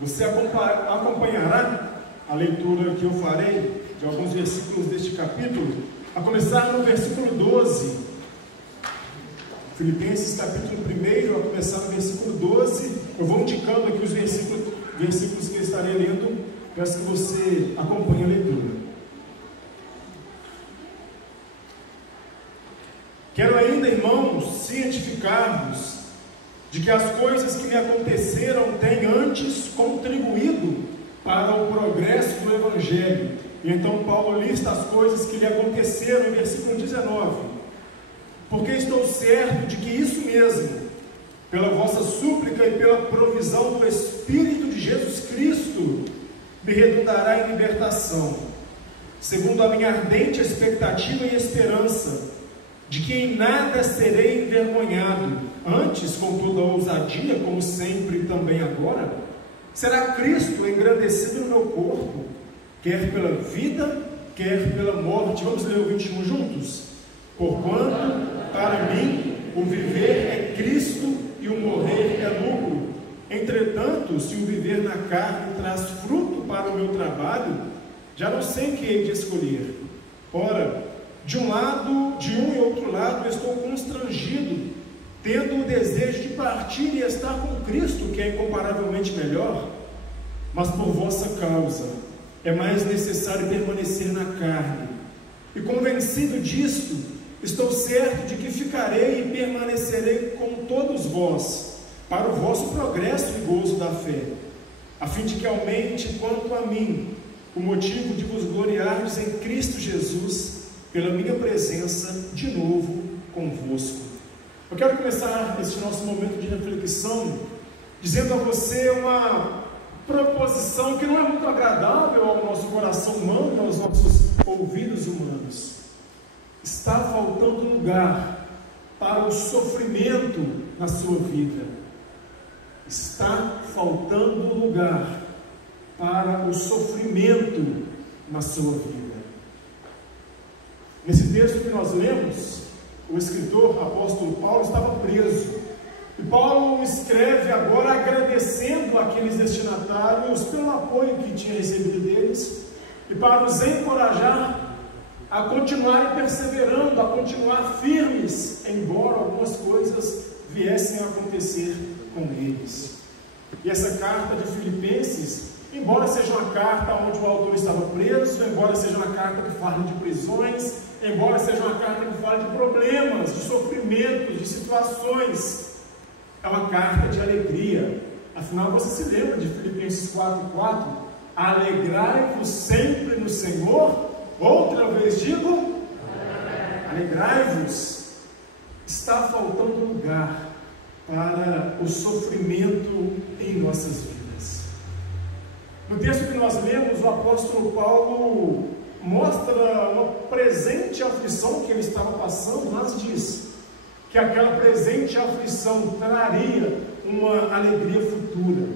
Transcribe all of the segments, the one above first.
Você acompanhará a leitura que eu farei de alguns versículos deste capítulo, a começar no versículo 12. Filipenses capítulo 1, a começar no versículo 12. Eu vou indicando aqui os versículos que eu estarei lendo. Peço que você acompanhe a leitura. Quero ainda, irmãos, cientificar-vos de que as coisas que me aconteceram têm antes contribuído para o progresso do Evangelho. E então Paulo lista as coisas que lhe aconteceram em versículo 19. Porque estou certo de que isso mesmo, pela vossa súplica e pela provisão do Espírito de Jesus Cristo, me redundará em libertação, segundo a minha ardente expectativa e esperança, de que em nada serei envergonhado, antes, com toda ousadia, como sempre também agora, será Cristo engrandecido no meu corpo, quer pela vida, quer pela morte. Vamos ler o 21 juntos? Porquanto, para mim, o viver é Cristo e o morrer é lucro. Entretanto, se o viver na carne traz fruto para o meu trabalho, já não sei que hei de escolher. Ora, de um e outro lado, estou constrangido, tendo o desejo de partir e estar com Cristo, que é incomparavelmente melhor. Mas por vossa causa é mais necessário permanecer na carne. E convencido disto, estou certo de que ficarei e permanecerei com todos vós, para o vosso progresso e gozo da fé, a fim de que aumente quanto a mim o motivo de vos gloriardes em Cristo Jesus, pela minha presença de novo convosco. Eu quero começar este nosso momento de reflexão dizendo a você uma proposição que não é muito agradável ao nosso coração humano e aos nossos ouvidos humanos. Está faltando lugar para o sofrimento na sua vida. Está faltando lugar para o sofrimento na sua vida. Nesse texto que nós lemos, o escritor, apóstolo Paulo, estava preso. E Paulo escreve agora agradecendo aqueles destinatários pelo apoio que tinha recebido deles e para os encorajar a continuarem perseverando, a continuar firmes, embora algumas coisas viessem a acontecer com eles. E essa carta de Filipenses, embora seja uma carta onde o autor estava preso, embora seja uma carta que fala de prisões, embora seja uma carta que fala de problemas, de sofrimentos, de situações, é uma carta de alegria. Afinal, você se lembra de Filipenses 4:4? Alegrai-vos sempre no Senhor. Outra vez digo, alegrai-vos. Está faltando lugar para o sofrimento em nossas vidas. No texto que nós lemos, o apóstolo Paulo mostra uma presente aflição que ele estava passando, mas diz que aquela presente aflição traria uma alegria futura.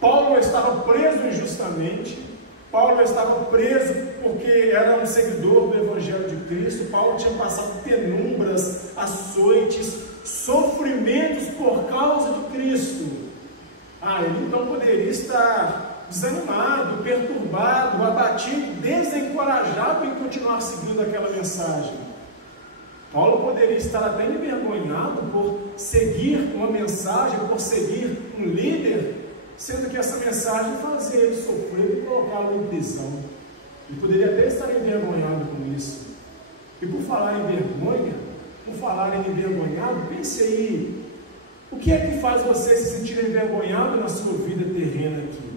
Paulo estava preso injustamente. Paulo estava preso porque era um seguidor do Evangelho de Cristo. Paulo tinha passado penumbras, açoites, sofrimentos por causa de Cristo. Ele então poderia estar desanimado, perturbado, abatido, desencorajado em continuar seguindo aquela mensagem. Paulo poderia estar até envergonhado por seguir uma mensagem, por seguir um líder, sendo que essa mensagem fazia ele sofrer e colocá-lo em prisão. Ele poderia até estar envergonhado com isso. E por falar em vergonha, por falar em envergonhado, pense aí, o que é que faz você se sentir envergonhado na sua vida terrena aqui?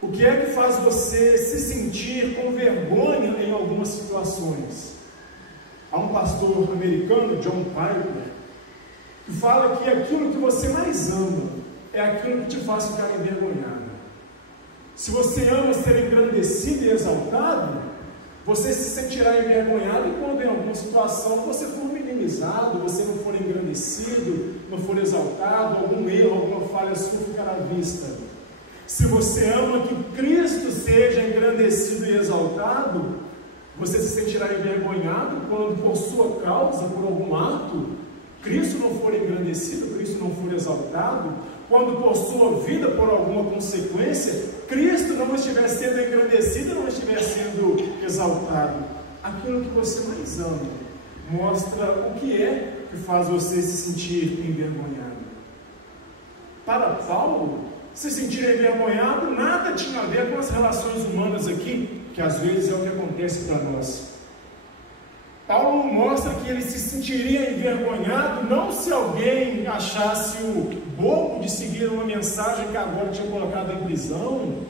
O que é que faz você se sentir com vergonha em algumas situações? Há um pastor americano, John Piper, que fala que aquilo que você mais ama é aquilo que te faz ficar envergonhado. Se você ama ser engrandecido e exaltado, você se sentirá envergonhado quando em alguma situação você for minimizado, você não for engrandecido, não for exaltado, algum erro, alguma falha sua ficará à vista. Se você ama que Cristo seja engrandecido e exaltado, você se sentirá envergonhado quando por sua causa, por algum ato, Cristo não for engrandecido, Cristo não for exaltado, quando por sua vida, por alguma consequência, Cristo não estiver sendo engrandecido, não estiver sendo exaltado, aquilo que você mais ama mostra o que é que faz você se sentir envergonhado. Para Paulo, se sentir envergonhado nada tinha a ver com as relações humanas aqui, que às vezes é o que acontece para nós. Paulo mostra que ele se sentiria envergonhado não se alguém achasse o bobo de seguir uma mensagem que agora tinha colocado em prisão,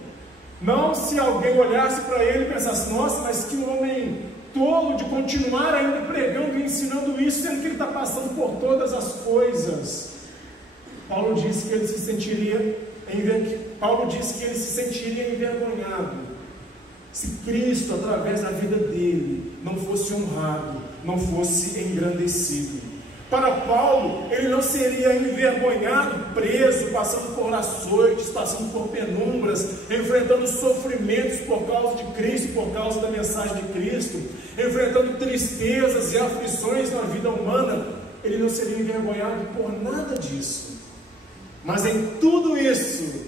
não se alguém olhasse para ele e pensasse, nossa, mas que homem tolo de continuar ainda pregando e ensinando isso, sendo que ele está passando por todas as coisas. Paulo disse que ele se sentiria envergonhado se Cristo, através da vida dele, não fosse honrado, não fosse engrandecido. Para Paulo, ele não seria envergonhado, preso, passando por açoites, passando por penumbras, enfrentando sofrimentos por causa de Cristo, por causa da mensagem de Cristo, enfrentando tristezas e aflições na vida humana. Ele não seria envergonhado por nada disso. Mas em tudo isso,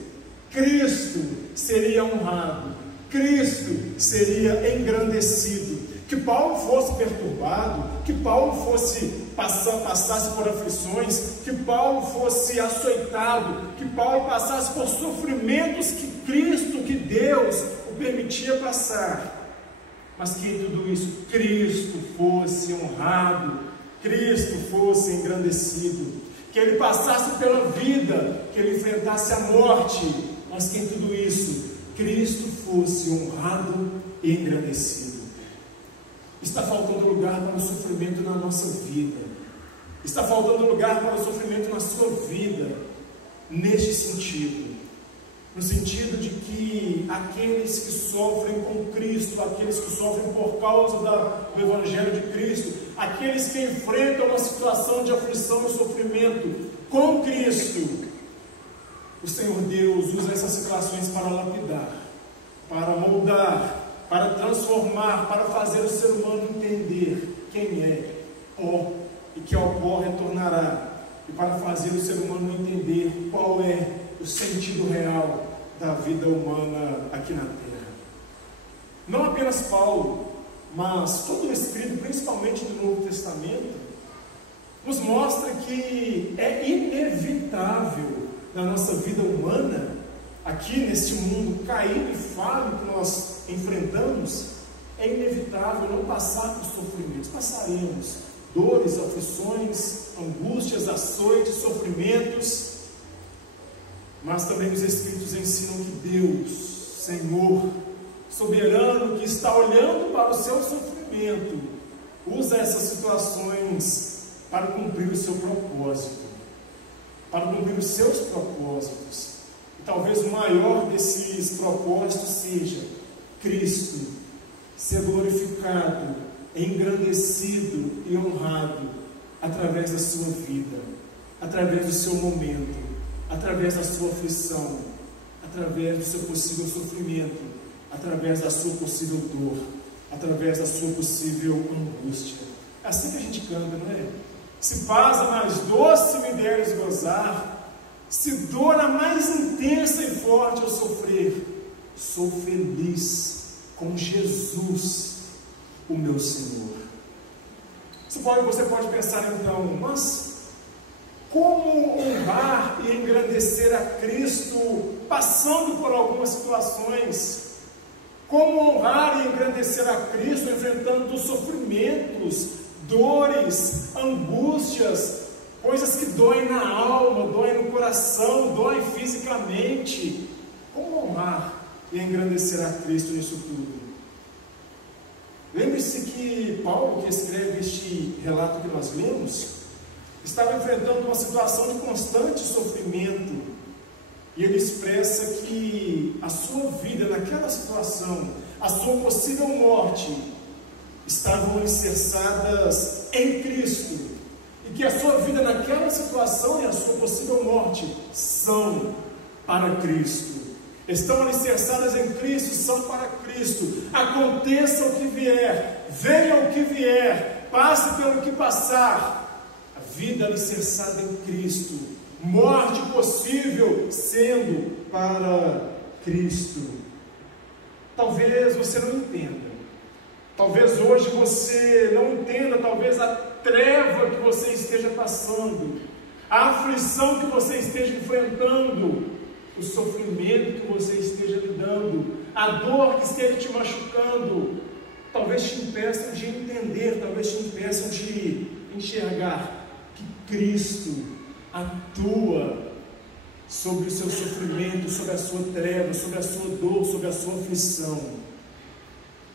Cristo seria honrado, Cristo seria engrandecido. Que Paulo fosse perturbado, que Paulo passasse por aflições, que Paulo fosse açoitado, que Paulo passasse por sofrimentos que Cristo, que Deus o permitia passar, mas que em tudo isso Cristo fosse honrado, Cristo fosse engrandecido, que ele passasse pela vida, que ele enfrentasse a morte, mas que em tudo isso Cristo fosse honrado e engrandecido. Está faltando lugar para o sofrimento na nossa vida, está faltando lugar para o sofrimento na sua vida, neste sentido, no sentido de que aqueles que sofrem com Cristo, aqueles que sofrem por causa do Evangelho de Cristo, aqueles que enfrentam uma situação de aflição e sofrimento com Cristo, o Senhor Deus usa essas situações para lapidar, para moldar, para transformar, para fazer o ser humano entender quem é pó e que ao pó retornará, e para fazer o ser humano entender qual é o sentido real da vida humana aqui na Terra. Não apenas Paulo, mas todo o escrito, principalmente do Novo Testamento, nos mostra que é inevitável na nossa vida humana, aqui neste mundo caído e falho que nós enfrentamos, é inevitável não passar por sofrimentos. Passaremos dores, aflições, angústias, açoites, sofrimentos, mas também os Escritos ensinam que Deus, Senhor, soberano, que está olhando para o seu sofrimento, usa essas situações para cumprir o seu propósito, para cumprir os seus propósitos. E talvez o maior desses propósitos seja Cristo ser glorificado, engrandecido e honrado através da sua vida, através do seu momento, através da sua aflição, através do seu possível sofrimento, através da sua possível dor, através da sua possível angústia. É assim que a gente canta, não é? Se paz a mais doce me deres gozar, se dor a mais intensa e forte eu sofrer, sou feliz com Jesus, o meu Senhor. Você pode pensar então, mas como honrar e engrandecer a Cristo passando por algumas situações? Como honrar e engrandecer a Cristo enfrentando sofrimentos, dores, angústias, coisas que doem na alma, doem no coração, doem fisicamente? Como honrar e engrandecer a Cristo nisso tudo? Lembre-se que Paulo, que escreve este relato que nós lemos, estava enfrentando uma situação de constante sofrimento, e ele expressa que a sua vida naquela situação, a sua possível morte, estavam alicerçadas em Cristo, e que a sua vida naquela situação e a sua possível morte são para Cristo, estão alicerçadas em Cristo, são para Cristo. Aconteça o que vier, venha o que vier, passe pelo que passar, A vida alicerçada em Cristo, morte possível sendo para Cristo. Talvez você não entenda, talvez hoje você não entenda, talvez a treva que você esteja passando, a aflição que você esteja enfrentando, o sofrimento que você esteja lidando, a dor que esteja te machucando, talvez te impeçam de entender, talvez te impeçam de enxergar que Cristo atua sobre o seu sofrimento, sobre a sua treva, sobre a sua dor, sobre a sua aflição.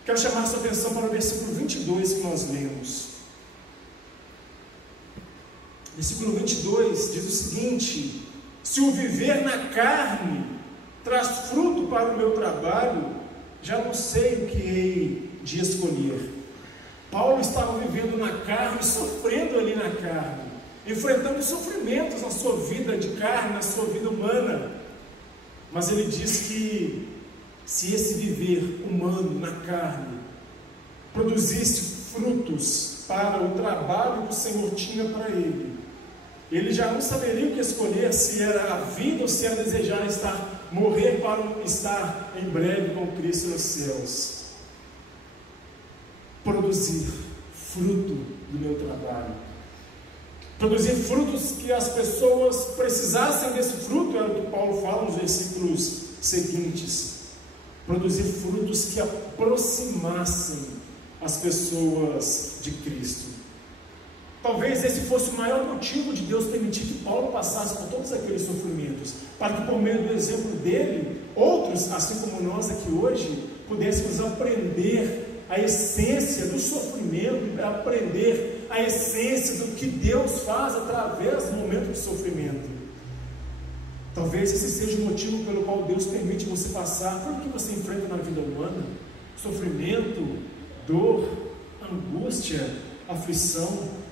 Quero chamar a sua atenção para o versículo 22 que nós lemos. Versículo 22 diz o seguinte: se o viver na carne traz fruto para o meu trabalho, já não sei o que hei de escolher. Paulo estava vivendo na carne, sofrendo ali na carne, enfrentando sofrimentos na sua vida de carne, na sua vida humana. Mas ele diz que se esse viver humano na carne produzisse frutos para o trabalho que o Senhor tinha para ele, ele já não saberia o que escolher, se era a vida ou se era desejar morrer para estar em breve com Cristo nos céus. Produzir fruto do meu trabalho, produzir frutos que as pessoas precisassem desse fruto, era o que Paulo fala nos versículos seguintes. Produzir frutos que aproximassem as pessoas de Cristo. Talvez esse fosse o maior motivo de Deus permitir que Paulo passasse por todos aqueles sofrimentos, para que por meio do exemplo dele, outros, assim como nós aqui hoje, pudéssemos aprender a essência do sofrimento, aprender a essência do que Deus faz através do momento de sofrimento. Talvez esse seja o motivo pelo qual Deus permite você passar por que você enfrenta na vida humana: sofrimento, dor, angústia, aflição.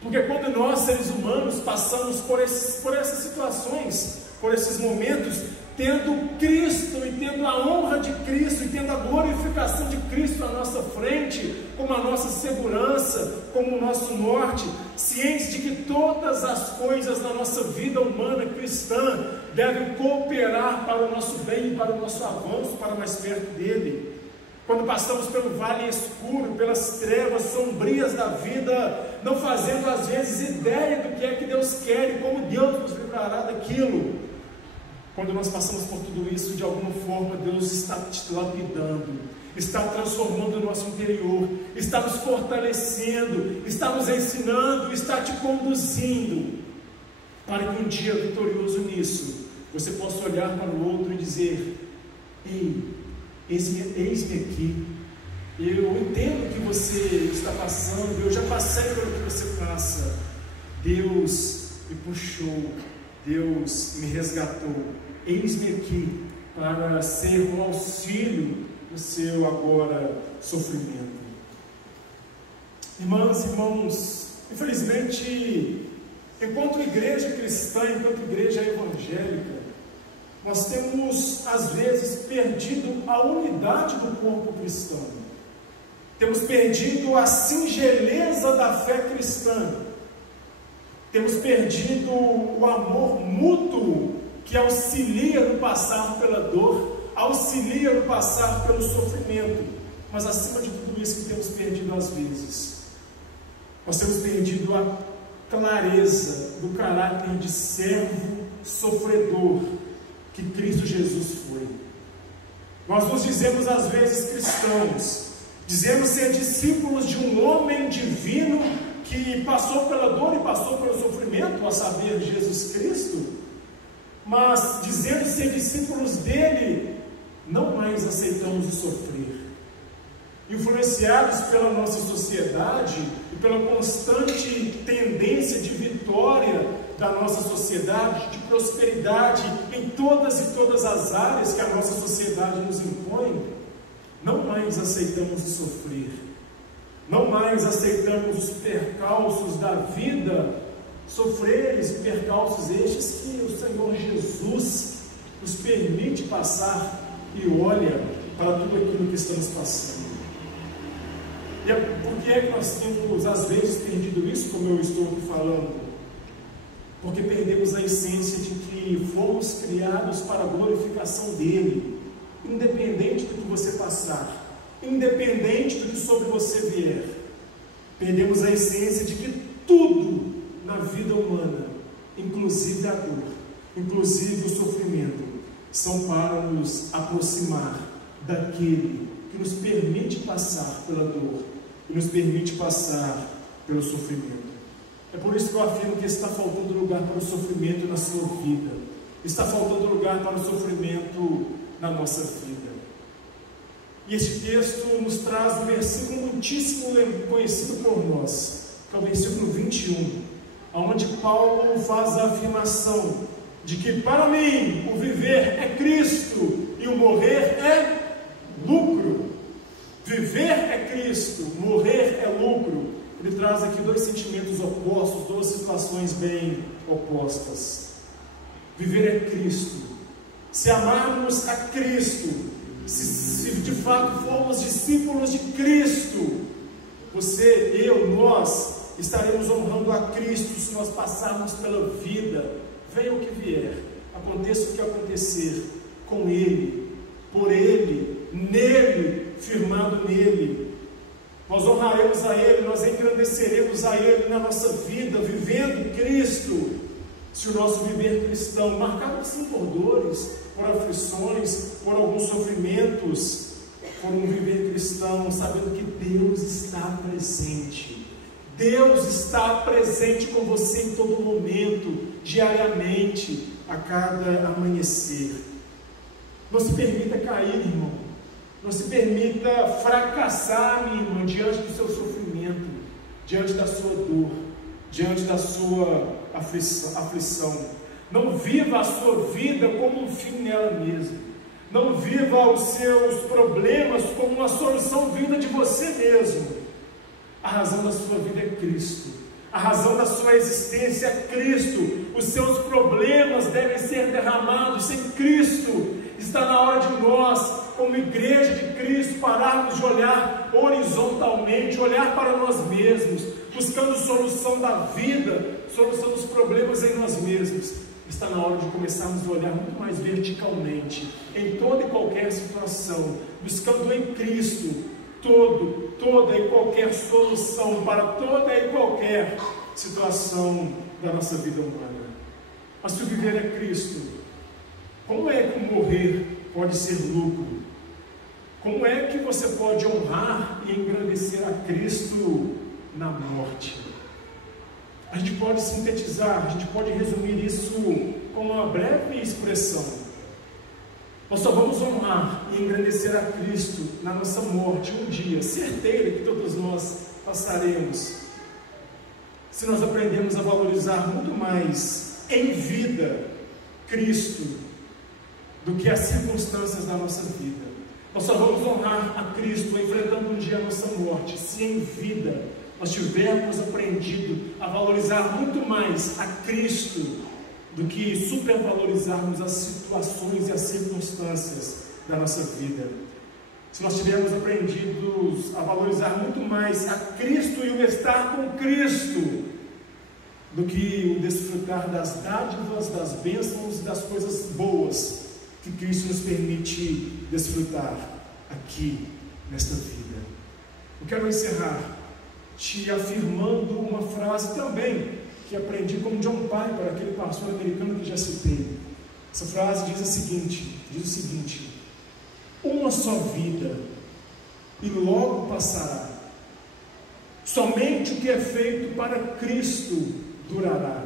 Porque quando nós, seres humanos, passamos por essas situações, por esses momentos, tendo Cristo e tendo a honra de Cristo e tendo a glorificação de Cristo à nossa frente, como a nossa segurança, como o nosso norte, cientes de que todas as coisas na nossa vida humana cristã devem cooperar para o nosso bem e para o nosso avanço, para mais perto dele. Quando passamos pelo vale escuro, pelas trevas sombrias da vida, não fazendo às vezes ideia do que é que Deus quer e como Deus nos livrará daquilo. Quando nós passamos por tudo isso, de alguma forma Deus está te lapidando, está transformando o nosso interior, está nos fortalecendo, está nos ensinando, está te conduzindo, para que um dia vitorioso nisso, você possa olhar para o outro e dizer: ei, eis-me aqui, eu entendo o que você está passando, eu já passei pelo que você passa. Deus me puxou, Deus me resgatou, eis-me aqui para ser um auxílio no seu agora sofrimento. Irmãs e irmãos, infelizmente, enquanto igreja cristã, enquanto igreja evangélica, nós temos, às vezes, perdido a unidade do corpo cristão. Temos perdido a singeleza da fé cristã. Temos perdido o amor mútuo que auxilia no passar pela dor, auxilia no passar pelo sofrimento. Mas, acima de tudo isso que temos perdido às vezes, nós temos perdido a clareza do caráter de servo sofredor que Cristo Jesus foi. Nós nos dizemos às vezes cristãos, dizemos ser discípulos de um homem divino que passou pela dor e passou pelo sofrimento, a saber, Jesus Cristo, mas dizendo ser discípulos dele, não mais aceitamos o sofrer. Influenciados pela nossa sociedade e pela constante tendência de vitória da nossa sociedade, de prosperidade em todas e todas as áreas que a nossa sociedade nos impõe, não mais aceitamos o sofrer, não mais aceitamos os percalços da vida, sofreres e percalços estes que o Senhor Jesus nos permite passar e olha para tudo aquilo que estamos passando. E por que é que nós temos às vezes perdido isso, como como eu estou aqui falando, porque perdemos a essência de que fomos criados para a glorificação dele, independente do que você passar, independente do que sobre você vier. Perdemos a essência de que tudo na vida humana, inclusive a dor, inclusive o sofrimento, são para nos aproximar daquele que nos permite passar pela dor, que nos permite passar pelo sofrimento. É por isso que eu afirmo que está faltando lugar para o sofrimento na sua vida, está faltando lugar para o sofrimento na nossa vida. E este texto nos traz um versículo muitíssimo conhecido por nós, que é o versículo 21, onde Paulo faz a afirmação de que para mim o viver é Cristo e o morrer é lucro. Viver é Cristo, morrer é lucro. Ele traz aqui dois sentimentos opostos, duas situações bem opostas. Viver é Cristo. Se amarmos a Cristo, se de fato formos discípulos de Cristo, você, eu, nós estaremos honrando a Cristo se nós passarmos pela vida, venha o que vier, aconteça o que acontecer, com Ele, por Ele, nele, firmado nele. Nós honraremos a Ele, nós engrandeceremos a Ele na nossa vida, vivendo Cristo. Se o nosso viver cristão, marcado sim por dores, por aflições, por alguns sofrimentos, for um viver cristão, sabendo que Deus está presente. Deus está presente com você em todo momento, diariamente, a cada amanhecer. Não se permita cair, irmão. Não se permita fracassar, minha irmã, diante do seu sofrimento, diante da sua dor, diante da sua aflição. Não viva a sua vida como um fim nela mesma. Não viva os seus problemas como uma solução vinda de você mesmo. A razão da sua vida é Cristo. A razão da sua existência é Cristo. Os seus problemas devem ser derramados em Cristo. Está na hora de nós, como igreja de Cristo, pararmos de olhar horizontalmente, olhar para nós mesmos, buscando solução da vida, solução dos problemas em nós mesmos. Está na hora de começarmos a olhar muito mais verticalmente, em toda e qualquer situação, buscando em Cristo toda e qualquer solução para toda e qualquer situação da nossa vida humana. Mas se o viver é Cristo, como é que o morrer pode ser lucro? Como é que você pode honrar e engrandecer a Cristo na morte? A gente pode sintetizar, a gente pode resumir isso com uma breve expressão. Nós só vamos honrar e engrandecer a Cristo na nossa morte um dia, certeira que todos nós passaremos, se nós aprendemos a valorizar muito mais em vida Cristo do que as circunstâncias da nossa vida. Nós só vamos honrar a Cristo enfrentando um dia a nossa morte, se em vida nós tivermos aprendido a valorizar muito mais a Cristo do que supervalorizarmos as situações e as circunstâncias da nossa vida. Se nós tivermos aprendido a valorizar muito mais a Cristo e o estar com Cristo do que o desfrutar das dádivas, das bênçãos e das coisas boas que Cristo nos permite desfrutar aqui nesta vida. Eu quero encerrar te afirmando uma frase também que aprendi como John Piper, aquele pastor americano que já citei. Essa frase diz o seguinte: uma só vida e logo passará. Somente o que é feito para Cristo durará.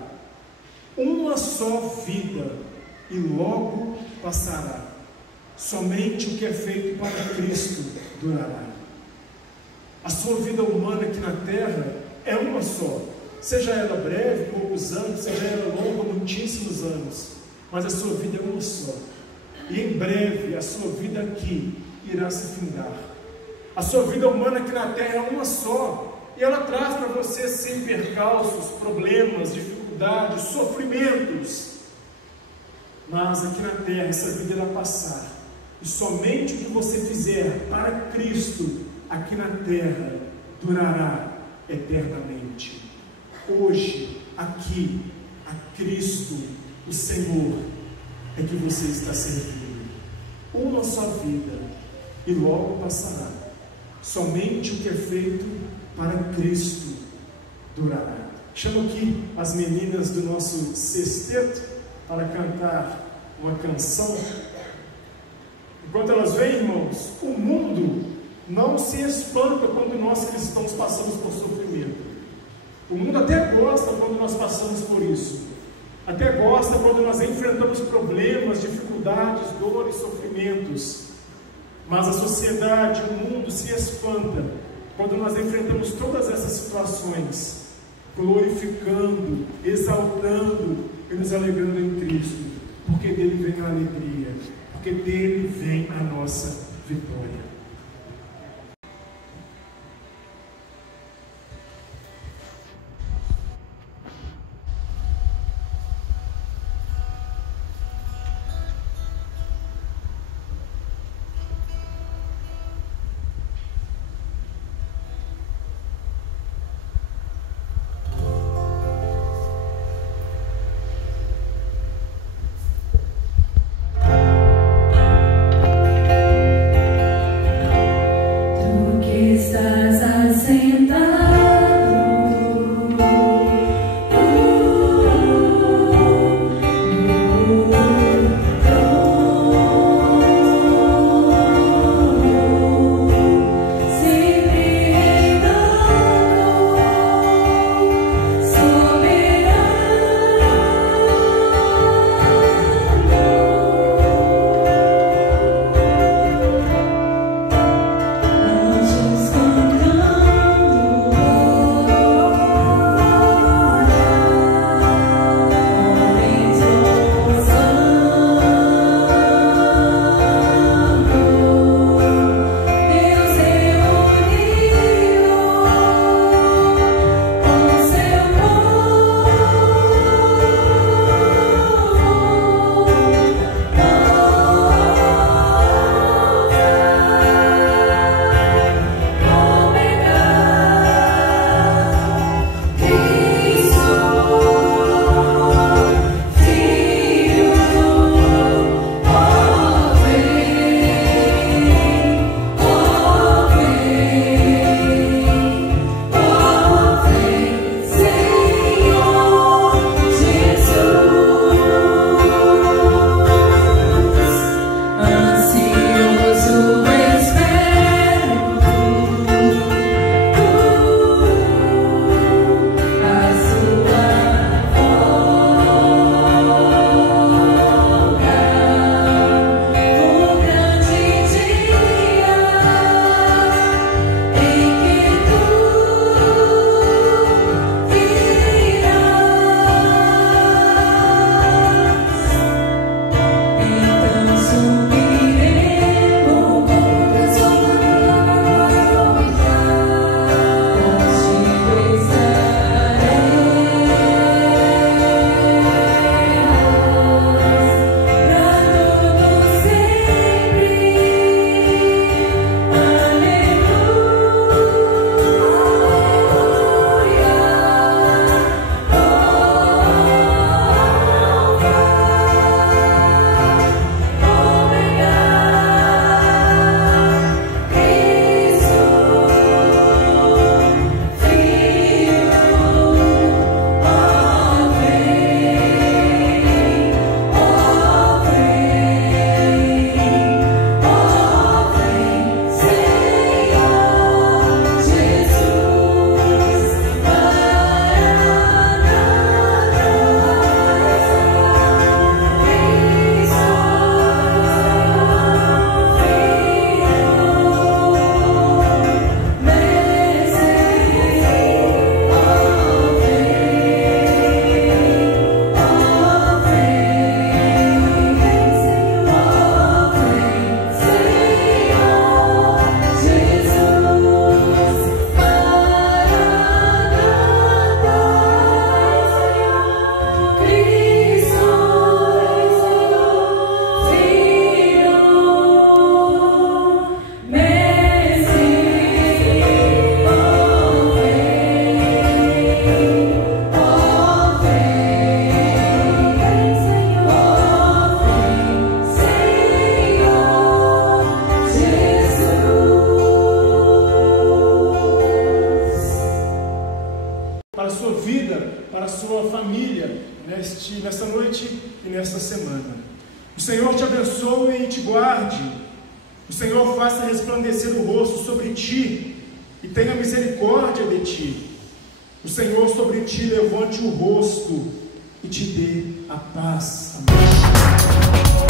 Uma só vida e logo passará. Somente o que é feito para Cristo durará. A sua vida humana aqui na terra é uma só. Seja ela breve, poucos anos, seja ela longa, muitíssimos anos, mas a sua vida é uma só. E em breve a sua vida aqui irá se findar. A sua vida humana aqui na terra é uma só, e ela traz para você sem percalços, problemas, dificuldades, sofrimentos. Mas aqui na terra essa vida irá passar, e somente o que você fizer para Cristo aqui na terra durará eternamente. hoje, aqui, a Cristo, o Senhor, é que você está servindo. Uma só vida e logo passará. Somente o que é feito para Cristo durará. Chamo aqui as meninas do nosso sexteto para cantar uma canção. Enquanto elas vêm, irmãos, o mundo não se espanta quando nós cristãos passamos por sofrimento. O mundo até gosta quando nós passamos por isso. Até gosta quando nós enfrentamos problemas, dificuldades, dores, sofrimentos. Mas a sociedade, o mundo se espanta quando nós enfrentamos todas essas situações, glorificando, exaltando e nos alegrando em Cristo, porque dele vem a alegria, porque dele vem a nossa vitória. para a sua vida, para a sua família, nesta noite e nesta semana. O Senhor te abençoe e te guarde. O Senhor faça resplandecer o rosto sobre ti e tenha misericórdia de ti. O Senhor sobre ti levante o rosto e te dê a paz. Amém.